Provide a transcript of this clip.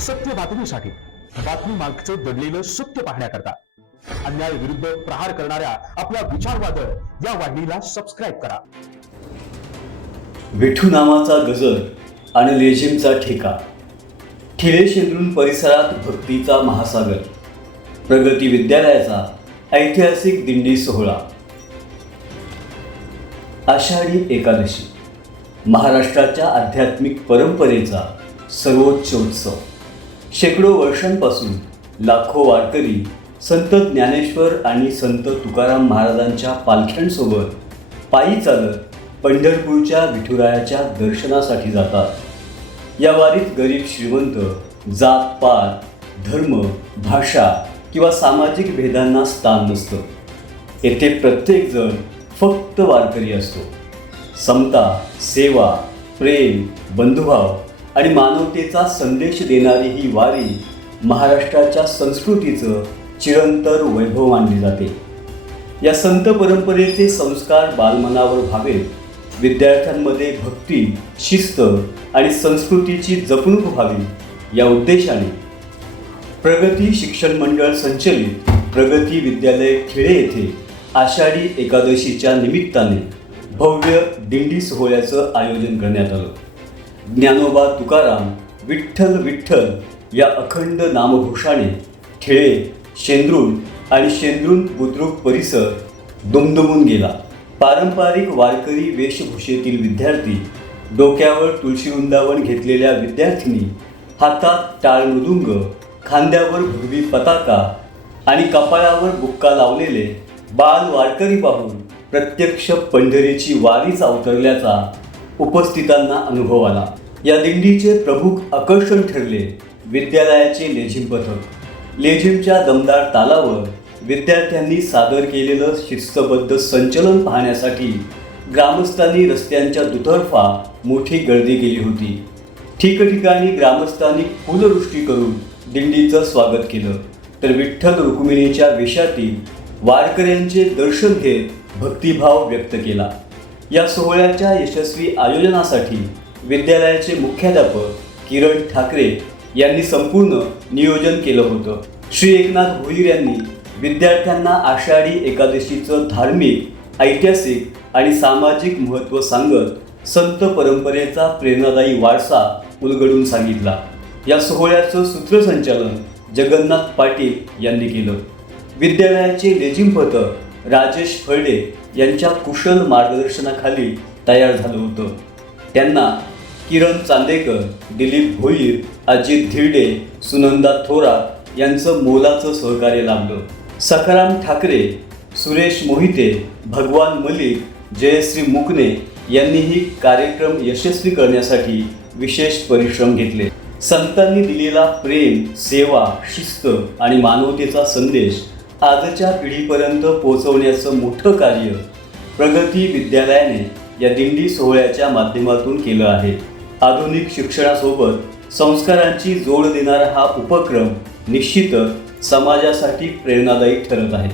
सत्य बातमीसाठी बातमी मागचं दडलेलं सत्य पाहण्याकरता अन्याय विरुद्ध प्रहार करणाऱ्या आपल्या विचारवादळ या वाहिनीला सबस्क्राईब करा. विठू नामाचा गजर आणि लेझिमचा ठेका. ठिळे शेंद्रून परिसरात भक्तीचा महासागर. प्रगती विद्यालयाचा ऐतिहासिक दिंडी सोहळा. आषाढी एकादशी महाराष्ट्राच्या आध्यात्मिक परंपरेचा सर्वोच्च उत्सव. शेकडो वर्षांपासून लाखो वारकरी संत ज्ञानेश्वर आणि संत तुकाराम महाराजांच्या पालख्यांसोबत पायी चालत पंढरपूरच्या विठुरायाच्या दर्शनासाठी जातात. या वारीत गरीब श्रीमंत, जात पात, धर्म, भाषा किंवा सामाजिक भेदांना स्थान नसतं. येथे प्रत्येकजण फक्त वारकरी असतो. समता, सेवा, प्रेम, बंधुभाव आणि मानवतेचा संदेश देणारी ही वारी महाराष्ट्राच्या संस्कृतीचं चिरंतर वैभव मानली जाते. या संत परंपरेचे संस्कार बालमनावर व्हावेत, विद्यार्थ्यांमध्ये भक्ती, शिस्त आणि संस्कृतीची जपणूक व्हावी या उद्देशाने प्रगती शिक्षण मंडळ संचलित प्रगती विद्यालय ठिळे येथे आषाढी एकादशीच्या निमित्ताने भव्य दिंडी सोहळ्याचं आयोजन करण्यात आलं. ज्ञानोबा तुकाराम विठ्ठल विठ्ठल या अखंड नामघोषाने ठिळे, शेंद्रून आणि शेंद्रून बुद्रुक परिसर दुमदुमून गेला. पारंपरिक वारकरी वेशभूषेतील विद्यार्थी, डोक्यावर तुळशी वृंदावन घेतलेल्या विद्यार्थिनी, हातात टाळ मृदुंग, खांद्यावर भगवी पताका आणि कपाळावर बुक्का लावलेले बाल वारकरी पाहून प्रत्यक्ष पंढरीची वारीच अवतरल्याचा उपस्थितांना अनुभव आला. या दिंडीचे प्रमुख आकर्षण ठरले विद्यालयाचे लेझिम पथक. लेझिमच्या दमदार तालावर विद्यार्थ्यांनी सादर केलेलं शिस्तबद्ध संचलन पाहण्यासाठी ग्रामस्थांनी रस्त्यांच्या दुतर्फा मोठी गर्दी केली होती. ठिकठिकाणी ग्रामस्थांनी फुलवृष्टी करून दिंडीचं स्वागत केलं, तर विठ्ठल रुक्मिणीच्या वेशातील वारकऱ्यांचे दर्शन घेत भक्तिभाव व्यक्त केला. या सोहळ्याच्या यशस्वी आयोजनासाठी विद्यालयाचे मुख्याध्यापक किरण ठाकरे यांनी संपूर्ण नियोजन केलं होतं. श्री एकनाथ भोईर यांनी विद्यार्थ्यांना आषाढी एकादशीचं धार्मिक, ऐतिहासिक आणि सामाजिक महत्त्व सांगत संत परंपरेचा प्रेरणादायी वारसा उलगडून सांगितला. या सोहळ्याचं सूत्रसंचालन जगन्नाथ पाटील यांनी केलं. विद्यालयाचे लेझिम पथक राजेश फळडे यांच्या कुशल मार्गदर्शनाखाली तयार झालं होतं. त्यांना किरण चांदेकर, दिलीप भोईर, अजित धिरडे, सुनंदा थोरात यांचं मोलाचं सहकार्य लाभलं. सखाराम ठाकरे, सुरेश मोहिते, भगवान मलिक, जयश्री मुकणे यांनीही कार्यक्रम यशस्वी करण्यासाठी विशेष परिश्रम घेतले. संतांनी दिलेला प्रेम, सेवा, शिस्त आणि मानवतेचा संदेश आजच्या पिढीपर्यंत पोहोचवण्याचं मोठं कार्य प्रगती विद्यालयाने या दिंडी सोहळ्याच्या माध्यमातून केलं आहे. आधुनिक शिक्षणासोबत संस्कारांची जोड देणारा हा उपक्रम निश्चितच समाजासाठी प्रेरणादायी ठरत आहे.